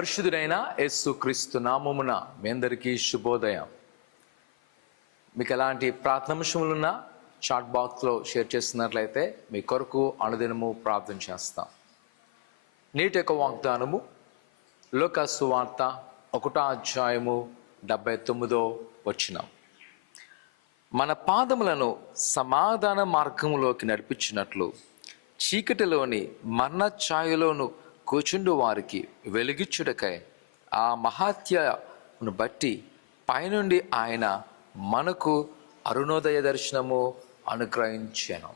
పరిశుద్ధుడైన యేసు క్రీస్తు నామమున మీ అందరికీ శుభోదయం. మీకు ఎలాంటి ప్రార్థనాంశములున్నా చాట్ బాక్స్లో షేర్ చేస్తున్నట్లయితే మీ కొరకు అనుదినము ప్రార్థన చేస్తాం. నేటి యొక్క వాగ్దానము లూకా సువార్త 1:79 మన పాదములను సమాధాన మార్గములోకి నడిపించినట్లు చీకటిలోని మరణ ఛాయలోను కూర్చుండు వారికి వెలిగిచ్చుటకై ఆ మహాత్యను బట్టి పైనుండి ఆయన మనకు దర్శనము అనుగ్రహించాను.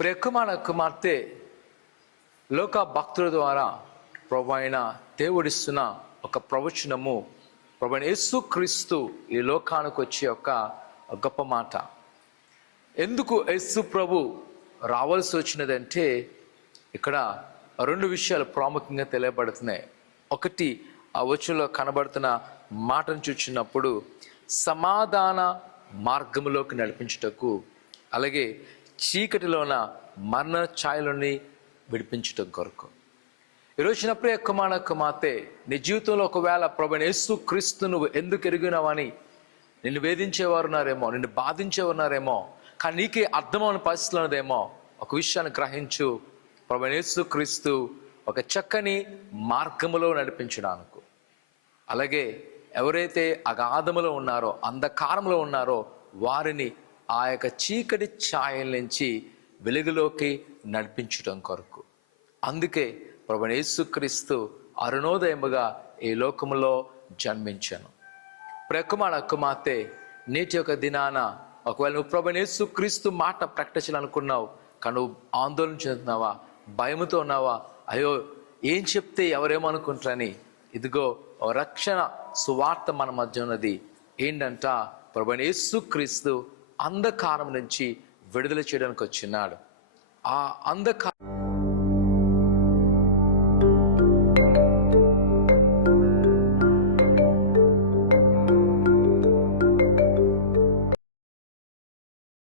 ప్రియకుమార కుమార్తె లోక భక్తుల ద్వారా ప్రభు అయిన దేవుడిస్తున్న ఒక ప్రవచనము, ప్రభు యేసు క్రీస్తు ఈ లోకానికి వచ్చే ఒక గొప్ప మాట. ఎందుకు యేసు ప్రభు రావాల్సి వచ్చినదంటే ఇక్కడ రెండు విషయాలు ప్రాముఖ్యంగా తెలియబడుతున్నాయి. ఒకటి, ఆ వచనంలో కనబడుతున్న మాటను చూచినప్పుడు సమాధాన మార్గంలోకి నడిపించుటకు, అలాగే చీకటిలోన మరణ ఛాయలోని విడిపించటం కొరకు. ఈరోజున ప్రియ కుమార కుమార్తె, నీ జీవితంలో ఒకవేళ ప్రభువైన యేసు క్రీస్తు నువ్వు ఎందుకు ఎరిగినావని నిన్ను వేధించేవారు ఉన్నారేమో, నిన్ను బాధించేవారున్నారేమో, కానీ నీకే అర్థమైన పరిస్థితులు ఉన్నదేమో, ఒక విషయాన్ని గ్రహించు. ప్రభువైన యేసు క్రీస్తు ఒక చక్కని మార్గములో నడిపించడానికి, అలాగే ఎవరైతే అగాధములో ఉన్నారో, అంధకారంలో ఉన్నారో వారిని ఆ యొక్క చీకటి ఛాయల నుంచి వెలుగులోకి నడిపించడం కొరకు. అందుకే ప్రభువైన యేసు క్రీస్తు అరుణోదయముగా ఈ లోకములో జన్మించాను. ప్రియకుమార కుమార్తె, నేటి యొక్క దినాన ఒకవేళ నువ్వు ప్రభువైన యేసు క్రీస్తు మాట ప్రకటించాలనుకున్నావు, కానీ నువ్వు ఆందోళన చెందుతున్నావా, భయముతో ఉన్నావా, అయ్యో ఏం చెప్తే ఎవరేమనుకుంటారని, ఇదిగో రక్షణ సువార్త మన మధ్య ఉన్నది. ఏంటంట, ప్రభువైన యేసు క్రీస్తు అంధకారం నుంచి విడుదల చేయడానికి వచ్చినాడు. ఆ అంధకారం